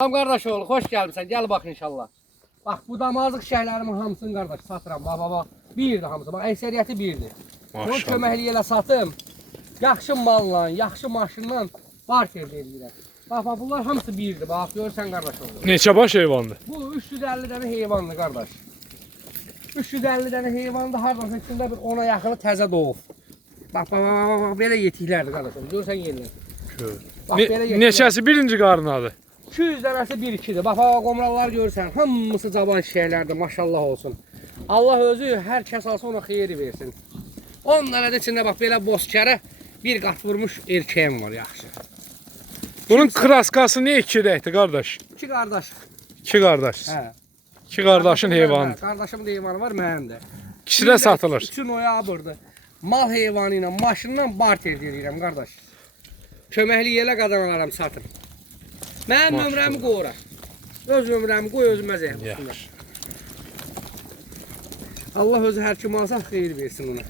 Tamam qardaş oğlu, xoş gəlmisən. Gəl bax inşallah. Bax bu damazlıq şeylərimin hamısını qardaş satıram. Bax. Birdir hamısı. Bax əksəriyyəti birdir. Onun köməkliyi ilə satım. Yaxşı malla, yaxşı maşınla barter edirlər. Bax bunlar hamısı birdir. Bax görsən qardaş oğlu. Neçə baş heyvandır? Bu 350 dənə heyvandır qardaş. 350 dənə heyvandır. Hardansa içində bir 10'a yaxını təzə doğub. Bax belə yetiklərdir qardaş oğlu. Görsən yerlər. Neçəsi birinci qarnadır? 200 dənəsi 1-2'dir. Bax qomralar görsən, hamısı cavan şişəklərdir, maşallah olsun. Allah özü hər kəs alsa ona xeyir versin. 10 dənə də içində bax belə bozkərə bir qat vurmuş erkəyim var yaxşı. Bunun kraskası ne 2 rəhdir qardaş? 2 qardaş. 2 qardaş. Hə. 2 qardaşın heyvanı. Qardaşımın da heyvanı var, mənim də. İkisi də satılır. 3 noyabrdır. Mal heyvanı ilə, maşınla barter edirəm qardaş. Köməkli yerlə qazanalarım satın. Mənim nömrəmi qoy ora. Öz nömrəmi qoy özümə zəhmət. Allah özü hər kim alsa xeyir versin ona.